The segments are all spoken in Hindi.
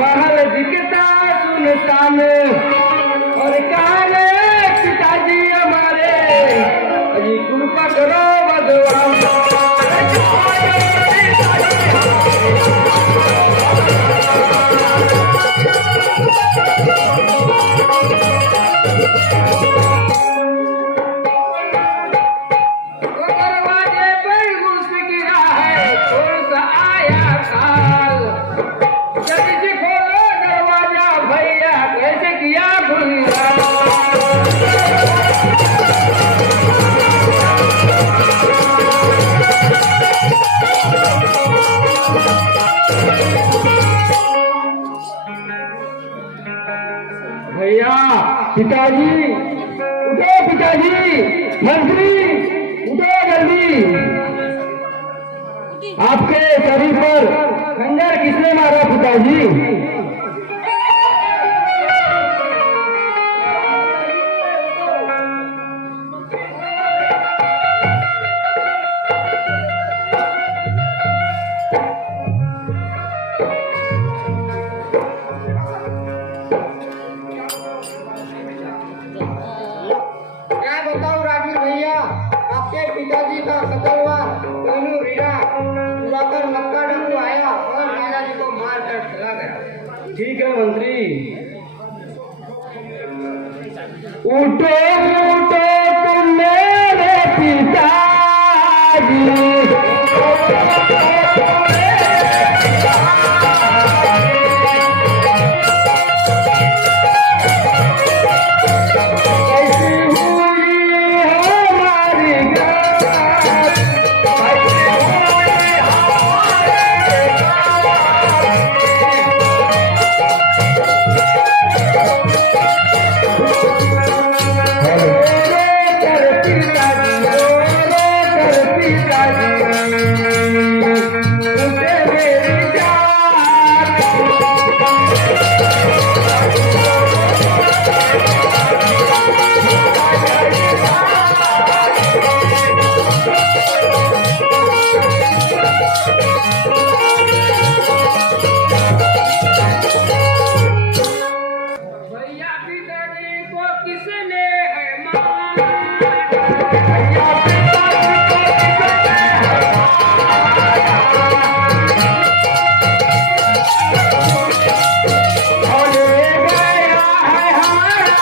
महल दिखता सुनसान और काले पिताजी हमारे अजी कृपा करो भगवान। दरवाजे पर घुस गिरा है थोड़ा सा आया काल, जल्दी खोलो दरवाजा भैया कैसे किया भूलिया। भैया पिताजी उठो, पिताजी मंत्री उठो जल्दी। आपके शरीर पर खंजर किसने मारा पिताजी? क्या बताऊं राजीव भैया, आपके पिताजी का कत्ल हुआ। दोनों रीरा बुलाकर मक्का डकू आया और दादाजी को मार कर चला गया। ठीक है मंत्री। उठो उठो तुम मेरे पिताजी, भैया पिताजी को किसने है मारा? भैया पिताजी को किसने है मारा? और ले गया है हमारा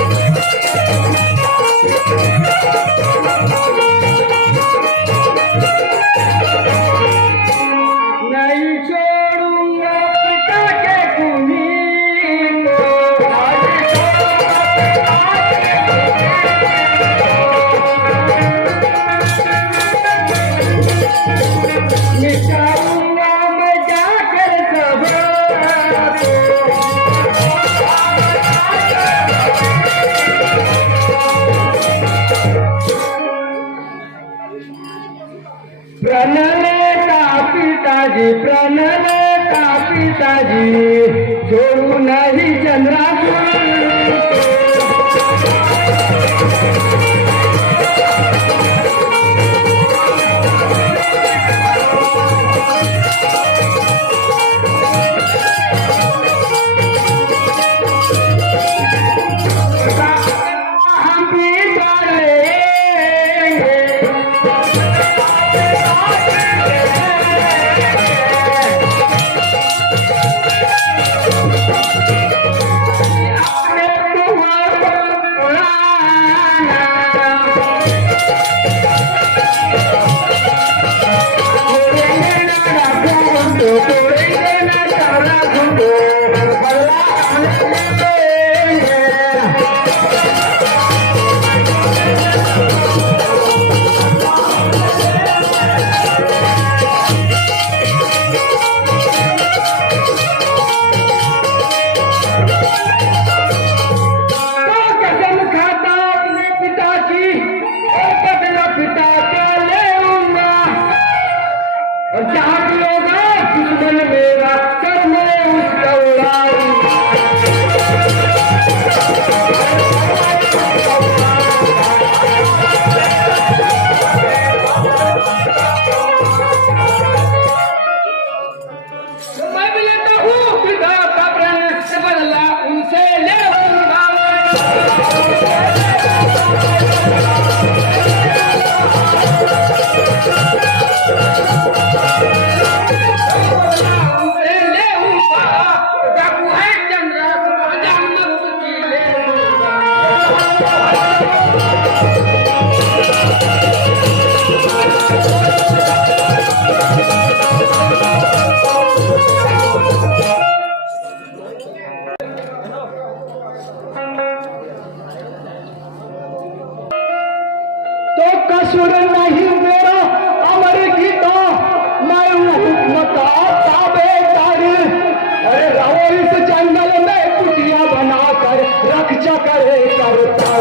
Thank you. की प्राण का पिताजी छोड़ू नहीं चंद्रासुर कसुर नहीं मेरा अमर गीता मैं हुक्म का ताबेदार अरे रहो इस जंगल में कुटिया बनाकर रक्षा करे करता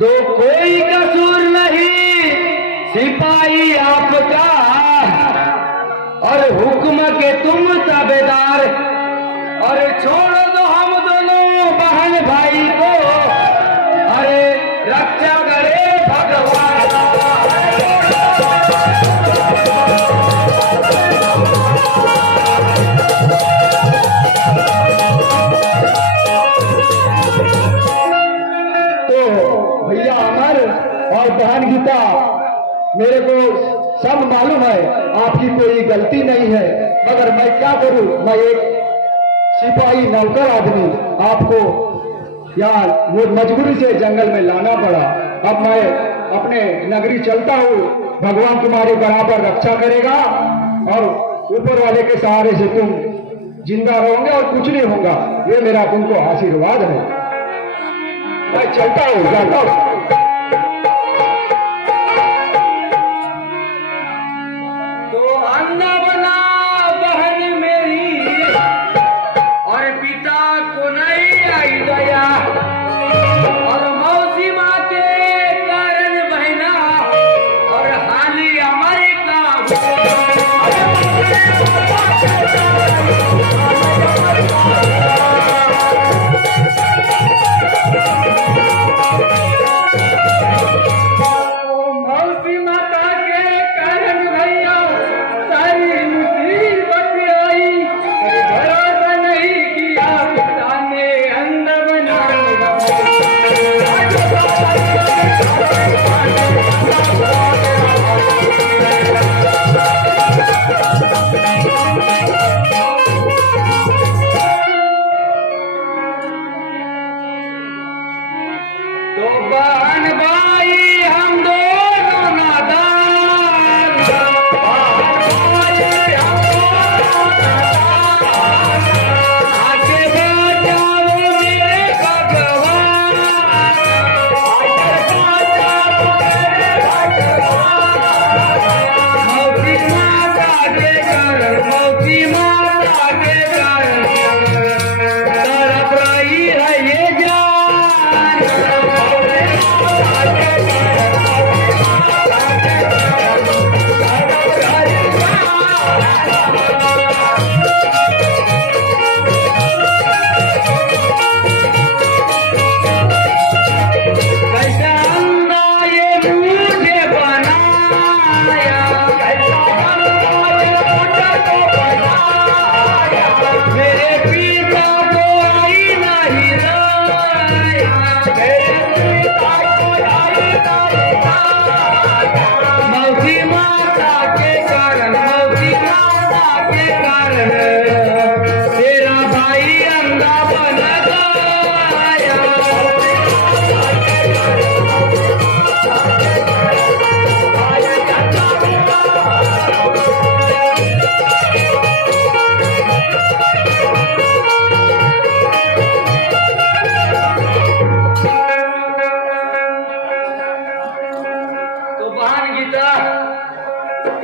दो कोई कसूर नहीं सिपाही आपका और हुक्म के तुम ताबेदार और छोड़ दो हम दोनों बहन भाई को अरे रक्षा करे भगवान तो भैया अमर और बहन गीता मेरे को सब मालूम है आपकी कोई गलती नहीं है मगर मैं क्या करूं मैं एक सिपाही नौकर आदमी आपको यहाँ वो मजबूरी से जंगल में लाना पड़ा अब मैं अपने नगरी चलता हूँ भगवान तुम्हारे बराबर रक्षा करेगा और ऊपर वाले के सहारे से तुम जिंदा रहोगे और कुछ नहीं होगा ये मेरा तुमको आशीर्वाद है मैं चलता हूँ जाता हूँ Fatima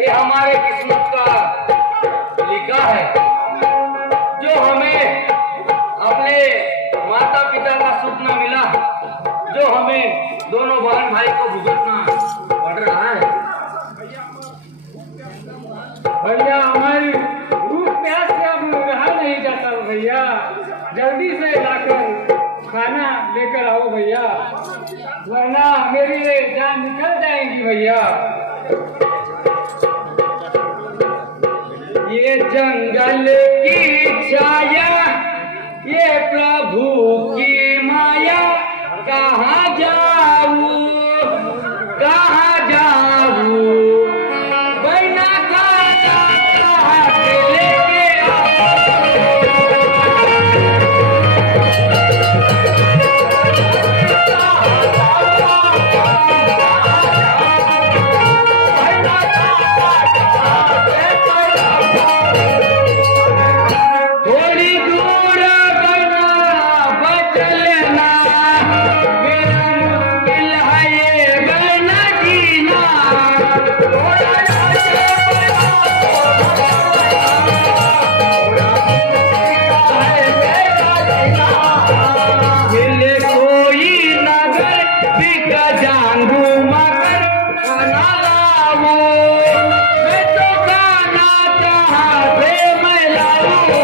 ये हमारे किस्मत का लिखा है, जो हमें अपने माता पिता का सुख न मिला, जो हमें दोनों बहन भाई को भुगतना पड़ रहा है। भैया हमारी भूख प्यास से अब रहा नहीं जाता भैया, जल्दी से लाकर खाना लेकर आओ भैया, वरना मेरी ये जान निकल जाएगी भैया। ये जंगल की छाया, ये प्रभु की माया, कहाँ जाऊं कहाँ जाऊं, बहना का लेके थोड़ी दूर बना बचलना, मेरा मुश्किल है ये बहना जीना। मिले कोई नगर बिक जानू मगर खाना लाओ, मैं तो खाना चाहते मैं लाऊं।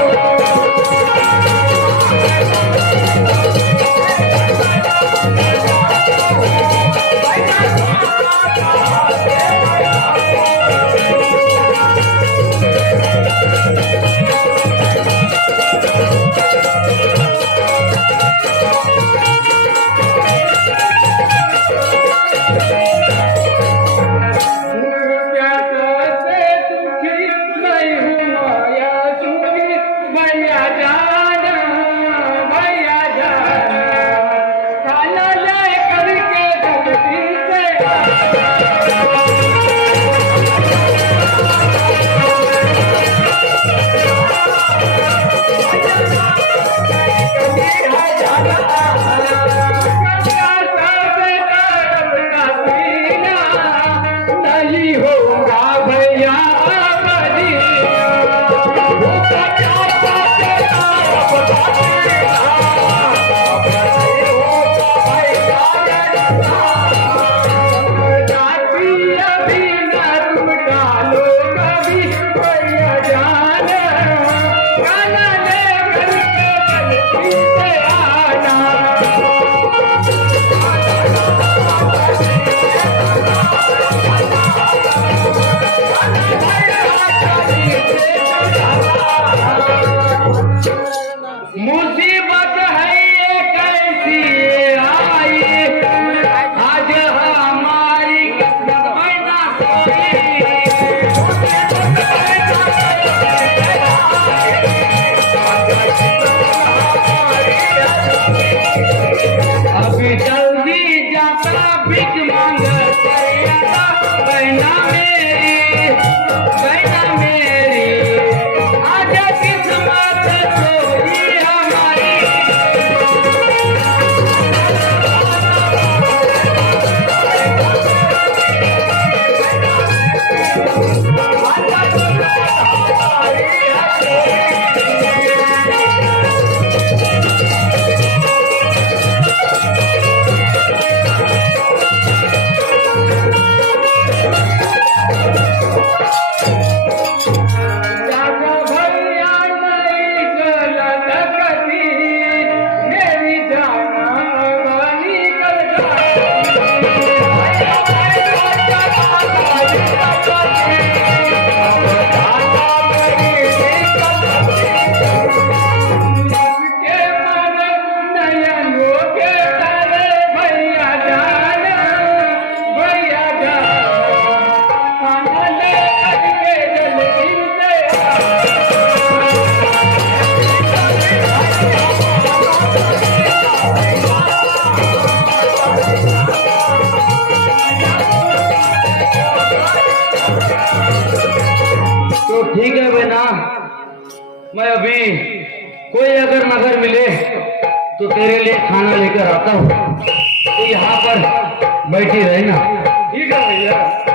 से दुखी नहीं हूँ माया सुखी, भैया जाना भैया जाना, खाना ले करके जल्दी से नहीं होगा भैया अभी न तुम डालो कभी भैया जाना, खाना ले करके जल्दी से आना। मुसीबत है ये कैसी आई, आज हमारी किस्मत में ना अभी जल्दी जाता भिख मांग करेगा, बहना मेरी आज किस्मत चोरी हमारी। जागो भैया नहीं गलत कभी, मेरी जान निकल के मन नयनों के तारे, भैया जाना भैया जाना, खाना ले करके जल्दी से तो ठीक है बहना, मैं अभी कोई अगर नगर मिले तो तेरे लिए खाना लेकर आता हूँ, तो यहाँ पर बैठी रहना। ठीक है भैया।